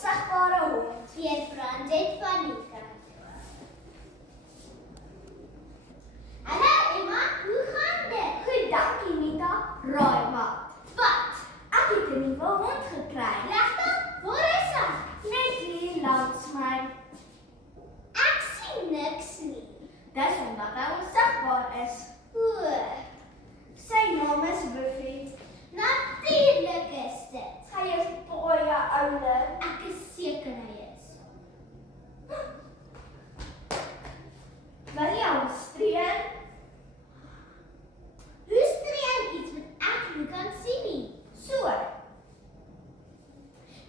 onsigbare hond. Deur Franjet van Niekerk. Hallo Emma, hoe gaan dit? Goed, dankie Nita. Raai wat? Wat? Ek het 'n nuwe hond gekry. Regtig? Waar is hy? Net hier langs my. Ek sien niks nie. Dis omdat hy onsigbaar is. O, Sy naam is Buffy. natuurlik is dit. Hy is baie ouder. Ek is seker hy is. Wil jy hom streel? Hoe streel iets wat ek nie kan sien nie? So.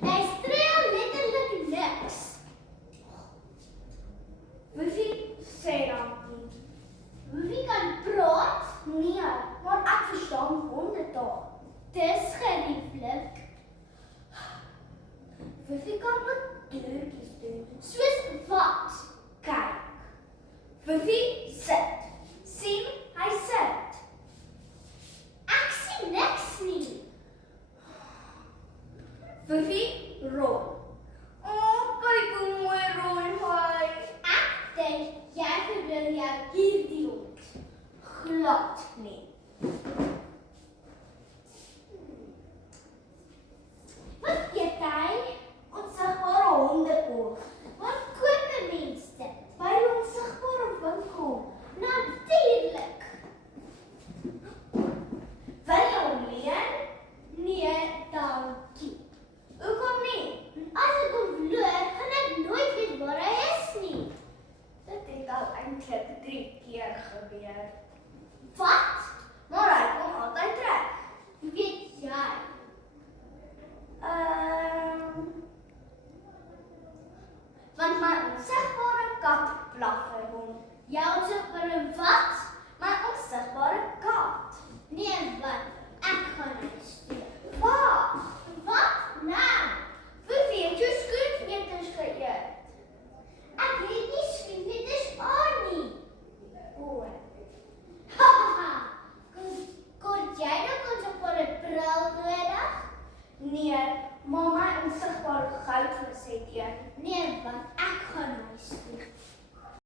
Hy streel letterlik niks. Buffy sê dankie. Wie kan praat? Nee, maar ek verstaan hondetaal. Dis gerieflik. Buffy kan ook deurtjies doen. Soos wat? Kyk. Buffy sit. Sien, hy sit. Ek sien niks nie. Buffy rol.